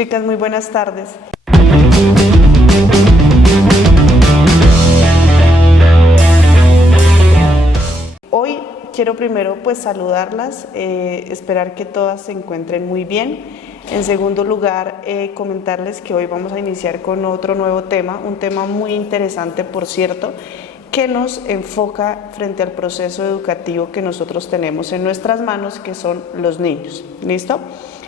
Chicas, muy buenas tardes. Hoy quiero primero saludarlas, esperar que todas se encuentren muy bien. En segundo lugar, comentarles que hoy vamos a iniciar con otro nuevo tema, un tema muy interesante, por cierto, que nos enfoca frente al proceso educativo que nosotros tenemos en nuestras manos, que son los niños. ¿Listo?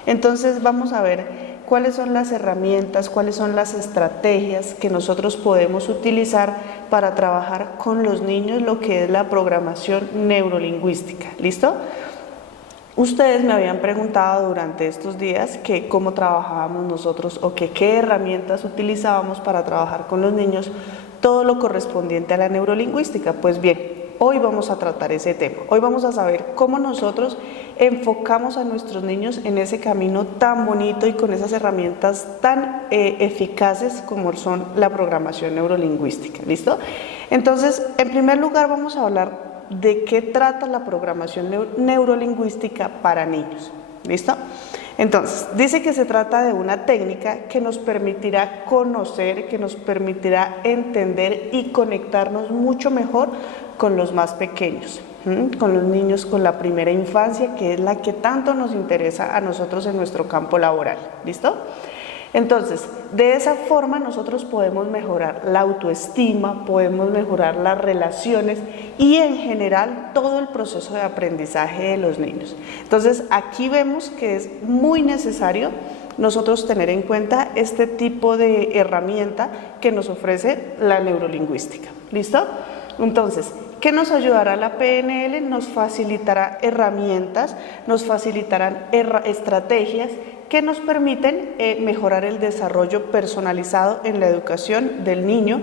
Entonces vamos a ver cuáles son las herramientas, cuáles son las estrategias que nosotros podemos utilizar para trabajar con los niños lo que es la programación neurolingüística. ¿Listo? Ustedes me habían preguntado durante estos días que cómo trabajábamos nosotros o que qué herramientas utilizábamos para trabajar con los niños, todo lo correspondiente a la neurolingüística. Pues bien, hoy vamos a tratar ese tema. Hoy vamos a saber cómo nosotros enfocamos a nuestros niños en ese camino tan bonito y con esas herramientas tan eficaces como son la programación neurolingüística. ¿Listo? Entonces, en primer lugar vamos a hablar de qué trata la programación neurolingüística para niños. ¿Listo? Entonces, dice que se trata de una técnica que nos permitirá conocer, que nos permitirá entender y conectarnos mucho mejor con los más pequeños, con los niños, con la primera infancia, que es la que tanto nos interesa a nosotros en nuestro campo laboral. ¿Listo? Entonces, de esa forma nosotros podemos mejorar la autoestima, podemos mejorar las relaciones y en general todo el proceso de aprendizaje de los niños. Entonces, aquí vemos que es muy necesario nosotros tener en cuenta este tipo de herramienta que nos ofrece la neurolingüística. ¿Listo? Entonces, ¿qué nos ayudará la PNL? Nos facilitará herramientas, nos facilitarán estrategias que nos permiten mejorar el desarrollo personalizado en la educación del niño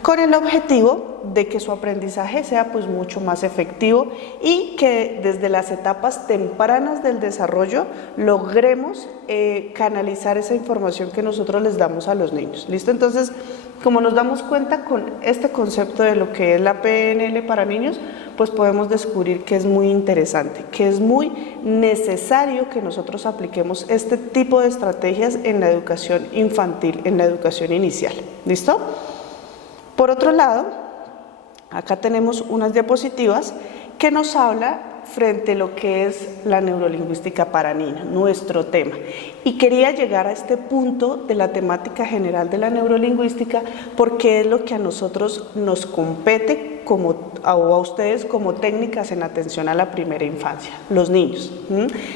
con el objetivo de que su aprendizaje sea mucho más efectivo y que desde las etapas tempranas del desarrollo logremos canalizar esa información que nosotros les damos a los niños. ¿Listo? Entonces, como nos damos cuenta con este concepto de lo que es la PNL para niños, pues podemos descubrir que es muy interesante, que es muy necesario que nosotros apliquemos este tipo de estrategias en la educación infantil, en la educación inicial. ¿Listo? Por otro lado, acá tenemos unas diapositivas que nos habla frente a lo que es la neurolingüística para niños, nuestro tema. Y quería llegar a este punto de la temática general de la neurolingüística porque es lo que a nosotros nos compete a ustedes como técnicas en atención a la primera infancia, los niños.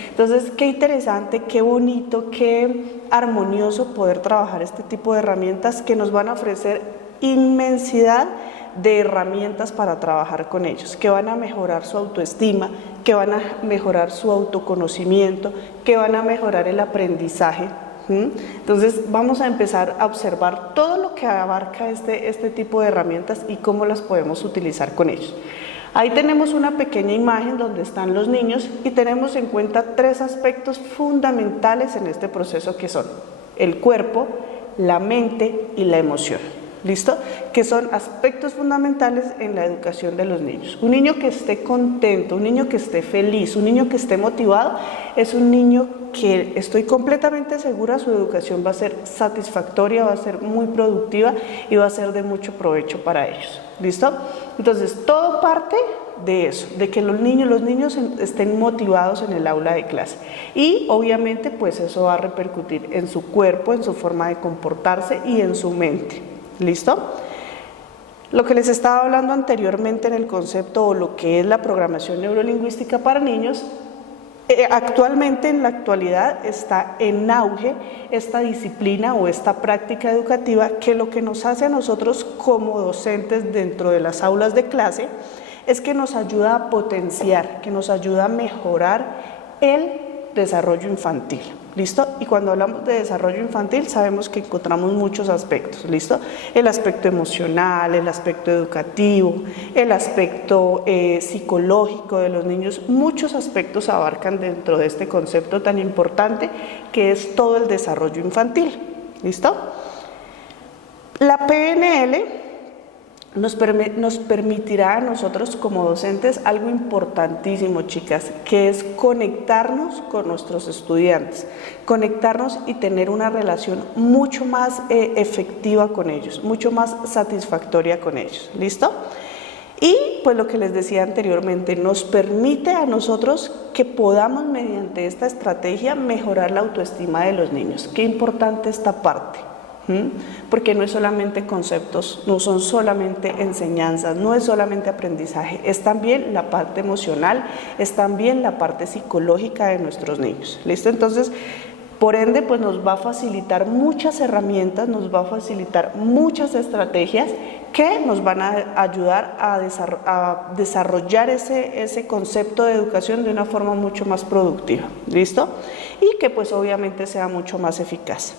Entonces, qué interesante, qué bonito, qué armonioso poder trabajar este tipo de herramientas que nos van a ofrecer inmensidad de herramientas para trabajar con ellos, que van a mejorar su autoestima, que van a mejorar su autoconocimiento, que van a mejorar el aprendizaje. Entonces vamos a empezar a observar todo lo que abarca este tipo de herramientas y cómo las podemos utilizar con ellos. Ahí tenemos una pequeña imagen donde están los niños y tenemos en cuenta tres aspectos fundamentales en este proceso que son el cuerpo, la mente y la emoción. ¿Listo? Que son aspectos fundamentales en la educación de los niños. Un niño que esté contento, un niño que esté feliz, un niño que esté motivado, es un niño que estoy completamente segura su educación va a ser satisfactoria, va a ser muy productiva y va a ser de mucho provecho para ellos. ¿Listo? Entonces, todo parte de eso, de que los niños estén motivados en el aula de clase y obviamente eso va a repercutir en su cuerpo, en su forma de comportarse y en su mente. ¿Listo? Lo que les estaba hablando anteriormente en el concepto o lo que es la programación neurolingüística para niños, actualmente en la actualidad está en auge esta disciplina o esta práctica educativa que lo que nos hace a nosotros como docentes dentro de las aulas de clase es que nos ayuda a potenciar, que nos ayuda a mejorar el desarrollo infantil. ¿Listo? Y cuando hablamos de desarrollo infantil sabemos que encontramos muchos aspectos. ¿Listo? El aspecto emocional, el aspecto educativo, el aspecto psicológico de los niños, muchos aspectos abarcan dentro de este concepto tan importante que es todo el desarrollo infantil. ¿Listo? La PNL nos permitirá a nosotros como docentes algo importantísimo, chicas, que es conectarnos con nuestros estudiantes, conectarnos y tener una relación mucho más efectiva con ellos, mucho más satisfactoria con ellos. ¿Listo? Y pues lo que les decía anteriormente, nos permite a nosotros que podamos mediante esta estrategia mejorar la autoestima de los niños. Qué importante esta parte. Porque no es solamente conceptos, no son solamente enseñanzas, no es solamente aprendizaje, es también la parte emocional, es también la parte psicológica de nuestros niños. ¿Listo? Entonces, por ende, pues nos va a facilitar muchas herramientas, nos va a facilitar muchas estrategias que nos van a ayudar a desarrollar ese concepto de educación de una forma mucho más productiva. ¿Listo? Y que pues obviamente sea mucho más eficaz.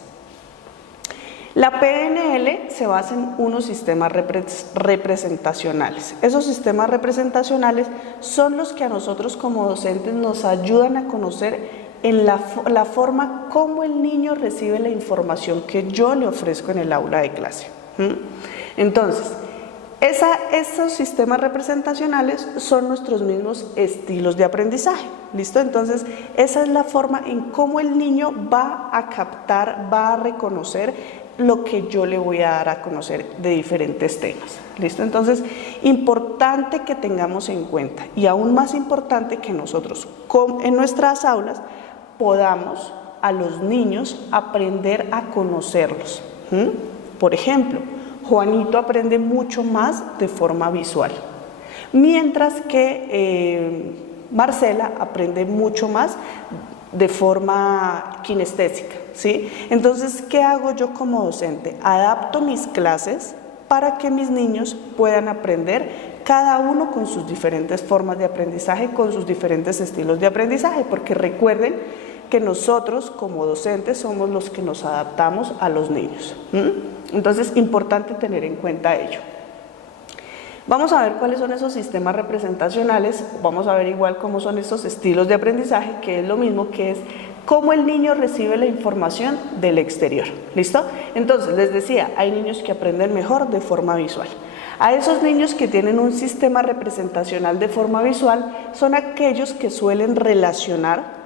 La PNL se basa en unos sistemas representacionales. Esos sistemas representacionales son los que a nosotros como docentes nos ayudan a conocer en la forma como el niño recibe la información que yo le ofrezco en el aula de clase. Entonces, esos sistemas representacionales son nuestros mismos estilos de aprendizaje. ¿Listo? Entonces, esa es la forma en cómo el niño va a captar, va a reconocer lo que yo le voy a dar a conocer de diferentes temas. ¿Listo? Entonces, importante que tengamos en cuenta y aún más importante que nosotros en nuestras aulas podamos a los niños aprender a conocerlos. Por ejemplo, Juanito aprende mucho más de forma visual, mientras que Marcela aprende mucho más de forma kinestésica, ¿sí? Entonces, ¿qué hago yo como docente? Adapto mis clases para que mis niños puedan aprender cada uno con sus diferentes formas de aprendizaje, con sus diferentes estilos de aprendizaje, porque recuerden que nosotros como docentes somos los que nos adaptamos a los niños. Entonces, importante tener en cuenta ello. Vamos a ver cuáles son esos sistemas representacionales, vamos a ver igual cómo son esos estilos de aprendizaje, que es lo mismo, que es cómo el niño recibe la información del exterior. ¿Listo? Entonces, les decía, hay niños que aprenden mejor de forma visual. A esos niños que tienen un sistema representacional de forma visual son aquellos que suelen relacionar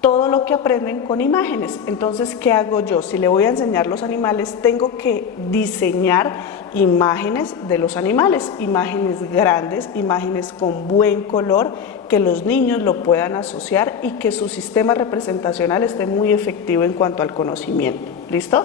todo lo que aprenden con imágenes. Entonces, ¿qué hago yo? Si le voy a enseñar los animales, tengo que diseñar imágenes de los animales, imágenes grandes, imágenes con buen color, que los niños lo puedan asociar y que su sistema representacional esté muy efectivo en cuanto al conocimiento. ¿Listo?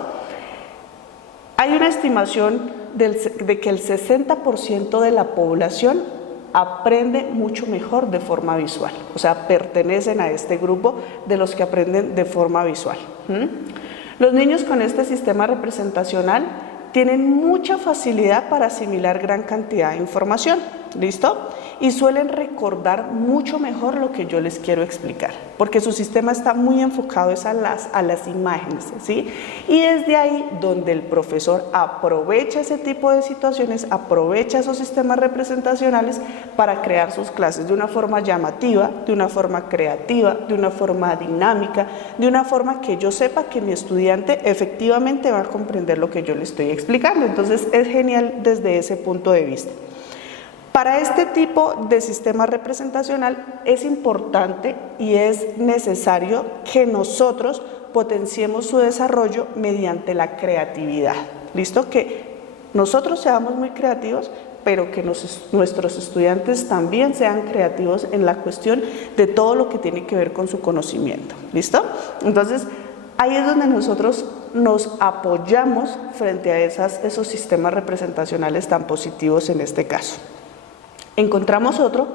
Hay una estimación de que el 60% de la población aprende mucho mejor de forma visual, o sea, pertenecen a este grupo de los que aprenden de forma visual. Los niños con este sistema representacional tienen mucha facilidad para asimilar gran cantidad de información, ¿listo? Y suelen recordar mucho mejor lo que yo les quiero explicar, porque su sistema está muy enfocado a las imágenes, ¿sí? Y desde ahí donde el profesor aprovecha ese tipo de situaciones, aprovecha esos sistemas representacionales para crear sus clases de una forma llamativa, de una forma creativa, de una forma dinámica, de una forma que yo sepa que mi estudiante efectivamente va a comprender lo que yo le estoy explicando. Entonces, es genial desde ese punto de vista. Para este tipo de sistema representacional es importante y es necesario que nosotros potenciemos su desarrollo mediante la creatividad. ¿Listo? Que nosotros seamos muy creativos, pero que nuestros estudiantes también sean creativos en la cuestión de todo lo que tiene que ver con su conocimiento. ¿Listo? Entonces, ahí es donde nosotros nos apoyamos frente a esos sistemas representacionales tan positivos en este caso. Encontramos otro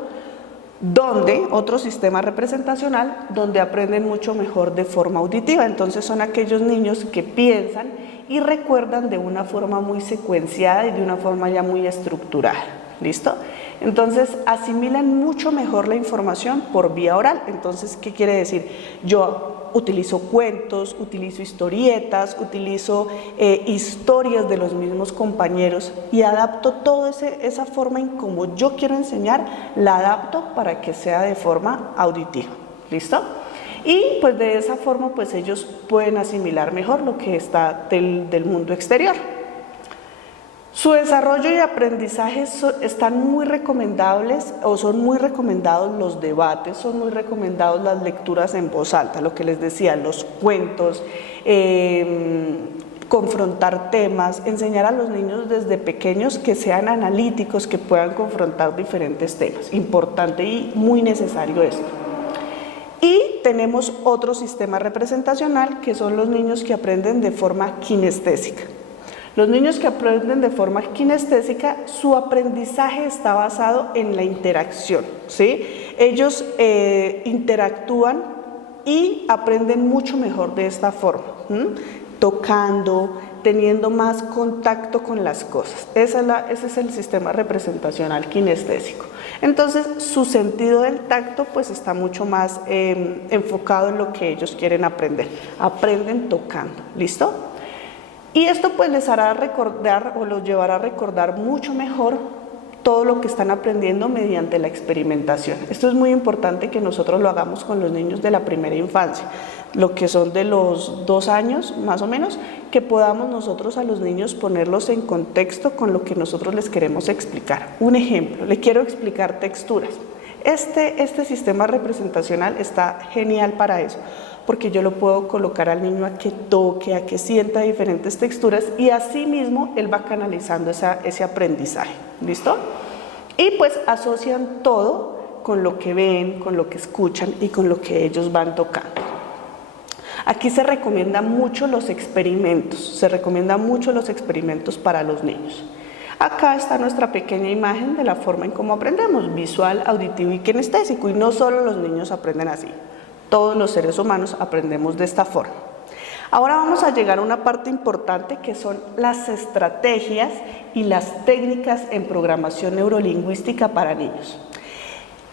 sistema representacional donde aprenden mucho mejor de forma auditiva. Entonces son aquellos niños que piensan y recuerdan de una forma muy secuenciada y de una forma ya muy estructurada. ¿Listo? Entonces asimilan mucho mejor la información por vía oral. Entonces, ¿qué quiere decir? Yo utilizo cuentos, utilizo historietas, utilizo historias de los mismos compañeros y adapto toda esa forma en como yo quiero enseñar, la adapto para que sea de forma auditiva. ¿Listo? Y pues de esa forma pues ellos pueden asimilar mejor lo que está del mundo exterior. Su desarrollo y aprendizaje están muy recomendables o son muy recomendados los debates, son muy recomendados las lecturas en voz alta, lo que les decía, los cuentos, confrontar temas, enseñar a los niños desde pequeños que sean analíticos, que puedan confrontar diferentes temas. Importante y muy necesario esto. Y tenemos otro sistema representacional que son los niños que aprenden de forma kinestésica. Los niños que aprenden de forma kinestésica, su aprendizaje está basado en la interacción, ¿sí? Ellos interactúan y aprenden mucho mejor de esta forma, tocando, teniendo más contacto con las cosas. Ese es el sistema representacional kinestésico. Entonces, su sentido del tacto pues está mucho más enfocado en lo que ellos quieren aprender. Aprenden tocando, ¿listo? Y esto pues les hará recordar o los llevará a recordar mucho mejor todo lo que están aprendiendo mediante la experimentación. Esto es muy importante que nosotros lo hagamos con los niños de la primera infancia, lo que son de los 2 años más o menos, que podamos nosotros a los niños ponerlos en contexto con lo que nosotros les queremos explicar. Un ejemplo, le quiero explicar texturas. Este sistema representacional está genial para eso, porque yo lo puedo colocar al niño a que toque, a que sienta diferentes texturas y así mismo él va canalizando ese aprendizaje, ¿listo? Y pues asocian todo con lo que ven, con lo que escuchan y con lo que ellos van tocando. Aquí se recomiendan mucho los experimentos, para los niños. Acá está nuestra pequeña imagen de la forma en cómo aprendemos, visual, auditivo y kinestésico, y no solo los niños aprenden así. Todos los seres humanos aprendemos de esta forma. Ahora vamos a llegar a una parte importante que son las estrategias y las técnicas en programación neurolingüística para niños.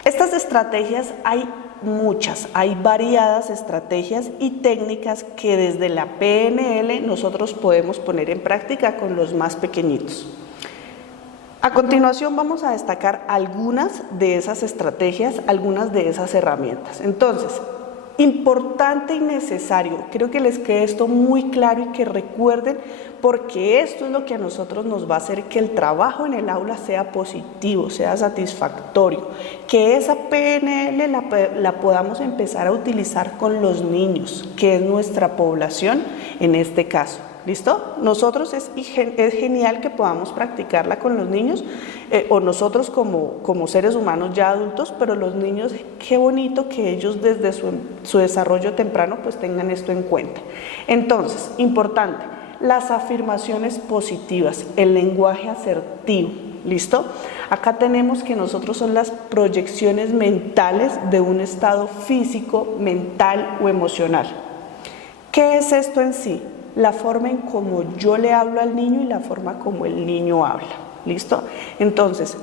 Estas estrategias hay muchas, hay variadas estrategias y técnicas que desde la PNL nosotros podemos poner en práctica con los más pequeñitos. A continuación vamos a destacar algunas de esas estrategias, algunas de esas herramientas. Entonces, importante y necesario, creo que les quede esto muy claro y que recuerden, porque esto es lo que a nosotros nos va a hacer que el trabajo en el aula sea positivo, sea satisfactorio, que esa PNL la podamos empezar a utilizar con los niños, que es nuestra población en este caso. ¿Listo? Nosotros es genial que podamos practicarla con los niños o nosotros como seres humanos ya adultos, pero los niños, qué bonito que ellos desde su desarrollo temprano pues tengan esto en cuenta. Entonces, importante, las afirmaciones positivas, el lenguaje asertivo, ¿listo? Acá tenemos que nosotros son las proyecciones mentales de un estado físico, mental o emocional. ¿Qué es esto en sí? La forma en cómo yo le hablo al niño y la forma como el niño habla, ¿listo? Entonces,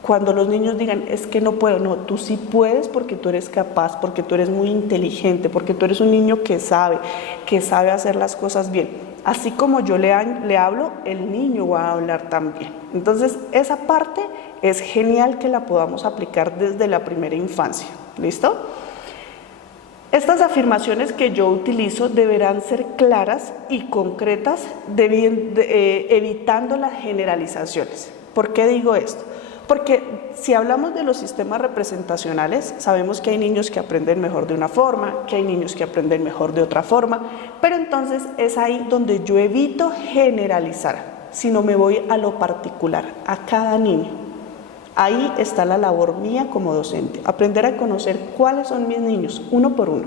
cuando los niños digan, es que no puedo, no, tú sí puedes porque tú eres capaz, porque tú eres muy inteligente, porque tú eres un niño que sabe hacer las cosas bien. Así como yo le hablo, el niño va a hablar también. Entonces, esa parte es genial que la podamos aplicar desde la primera infancia, ¿listo? Estas afirmaciones que yo utilizo deberán ser claras y concretas, evitando las generalizaciones. ¿Por qué digo esto? Porque si hablamos de los sistemas representacionales, sabemos que hay niños que aprenden mejor de una forma, que hay niños que aprenden mejor de otra forma, pero entonces es ahí donde yo evito generalizar, sino me voy a lo particular, a cada niño. Ahí está la labor mía como docente, aprender a conocer cuáles son mis niños, uno por uno,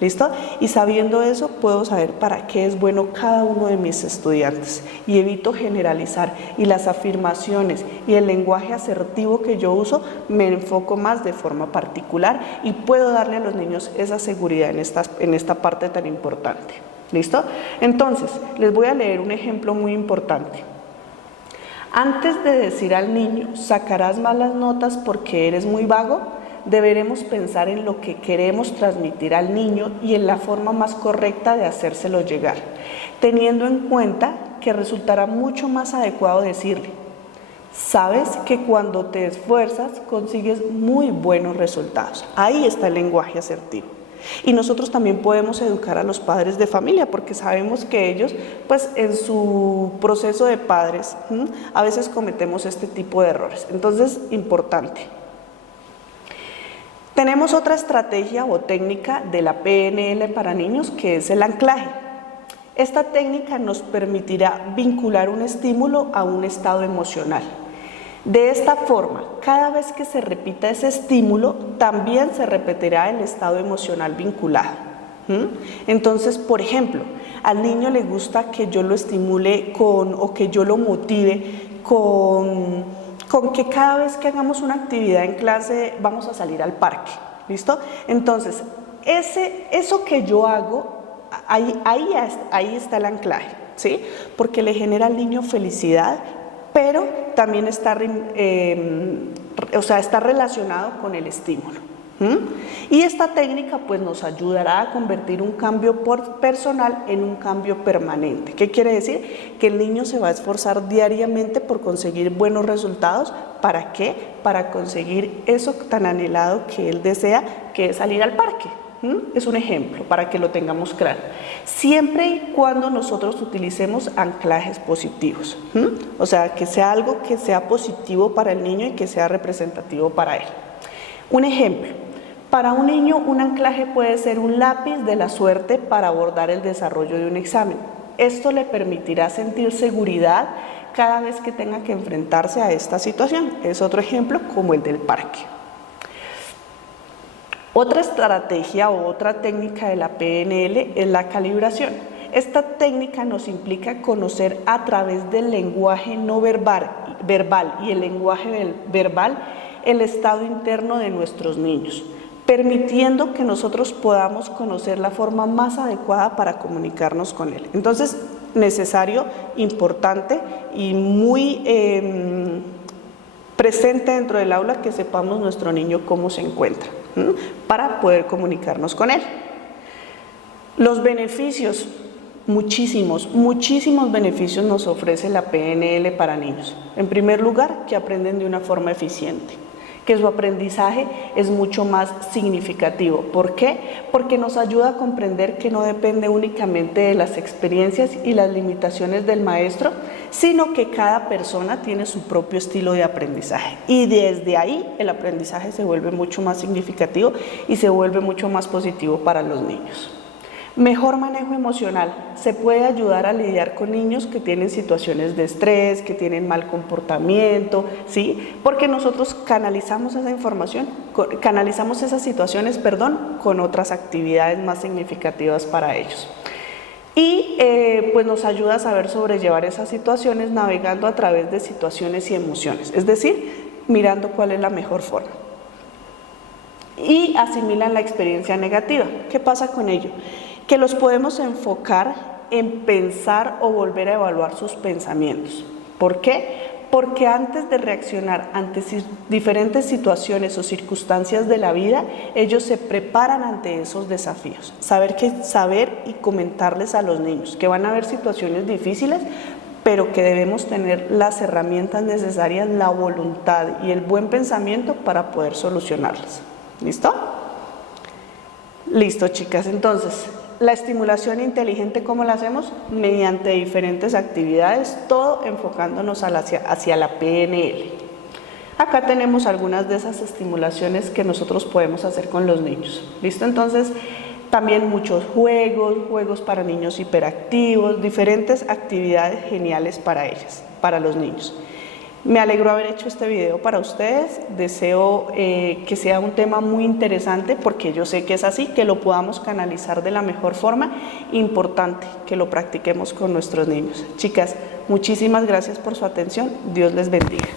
¿listo? Y sabiendo eso, puedo saber para qué es bueno cada uno de mis estudiantes y evito generalizar. Y las afirmaciones y el lenguaje asertivo que yo uso, me enfoco más de forma particular y puedo darle a los niños esa seguridad en esta parte tan importante, ¿listo? Entonces, les voy a leer un ejemplo muy importante. Antes de decir al niño, sacarás malas notas porque eres muy vago, deberemos pensar en lo que queremos transmitir al niño y en la forma más correcta de hacérselo llegar, teniendo en cuenta que resultará mucho más adecuado decirle, sabes que cuando te esfuerzas consigues muy buenos resultados. Ahí está el lenguaje asertivo. Y nosotros también podemos educar a los padres de familia, porque sabemos que ellos, pues en su proceso de padres, a veces cometemos este tipo de errores. Entonces, importante. Tenemos otra estrategia o técnica de la PNL para niños, que es el anclaje. Esta técnica nos permitirá vincular un estímulo a un estado emocional. De esta forma, cada vez que se repita ese estímulo, también se repetirá el estado emocional vinculado. Entonces, por ejemplo, al niño le gusta que yo lo estimule o que yo lo motive con que cada vez que hagamos una actividad en clase vamos a salir al parque, ¿listo? Entonces, eso que yo hago, ahí está el anclaje, ¿sí? Porque le genera al niño felicidad, pero también está relacionado con el estímulo. Y esta técnica pues nos ayudará a convertir un cambio personal en un cambio permanente. ¿Qué quiere decir? Que el niño se va a esforzar diariamente por conseguir buenos resultados. ¿Para qué? Para conseguir eso tan anhelado que él desea, que es salir al parque. Es un ejemplo para que lo tengamos claro. Siempre y cuando nosotros utilicemos anclajes positivos. O sea, que sea algo que sea positivo para el niño y que sea representativo para él. Un ejemplo. Para un niño, un anclaje puede ser un lápiz de la suerte para abordar el desarrollo de un examen. Esto le permitirá sentir seguridad cada vez que tenga que enfrentarse a esta situación. Es otro ejemplo como el del parque. Otra estrategia o otra técnica de la PNL es la calibración. Esta técnica nos implica conocer a través del lenguaje no verbal y el lenguaje verbal el estado interno de nuestros niños, permitiendo que nosotros podamos conocer la forma más adecuada para comunicarnos con él. Entonces, necesario, importante y muy presente dentro del aula que sepamos nuestro niño cómo se encuentra, para poder comunicarnos con él. Los beneficios, muchísimos beneficios nos ofrece la PNL para niños. En primer lugar, que aprenden de una forma eficiente, que su aprendizaje es mucho más significativo. ¿Por qué? Porque nos ayuda a comprender que no depende únicamente de las experiencias y las limitaciones del maestro, sino que cada persona tiene su propio estilo de aprendizaje. Y desde ahí el aprendizaje se vuelve mucho más significativo y se vuelve mucho más positivo para los niños. Mejor manejo emocional. Se puede ayudar a lidiar con niños que tienen situaciones de estrés, que tienen mal comportamiento, ¿sí? Porque nosotros canalizamos esa información, canalizamos esas situaciones, con otras actividades más significativas para ellos. Y pues nos ayuda a saber sobrellevar esas situaciones navegando a través de situaciones y emociones, es decir, mirando cuál es la mejor forma. Y asimilan la experiencia negativa. ¿Qué pasa con ello? Que los podemos enfocar en pensar o volver a evaluar sus pensamientos. ¿Por qué? Porque antes de reaccionar ante diferentes situaciones o circunstancias de la vida, ellos se preparan ante esos desafíos. Saber y comentarles a los niños que van a haber situaciones difíciles, pero que debemos tener las herramientas necesarias, la voluntad y el buen pensamiento para poder solucionarlas. ¿Listo? Listo, chicas. Entonces, la estimulación inteligente, ¿cómo la hacemos? Mediante diferentes actividades, todo enfocándonos hacia la PNL. Acá tenemos algunas de esas estimulaciones que nosotros podemos hacer con los niños. ¿Listo? Entonces, también muchos juegos para niños hiperactivos, diferentes actividades geniales para ellas, para los niños. Me alegro haber hecho este video para ustedes, deseo que sea un tema muy interesante porque yo sé que es así, que lo podamos canalizar de la mejor forma, importante que lo practiquemos con nuestros niños. Chicas, muchísimas gracias por su atención, Dios les bendiga.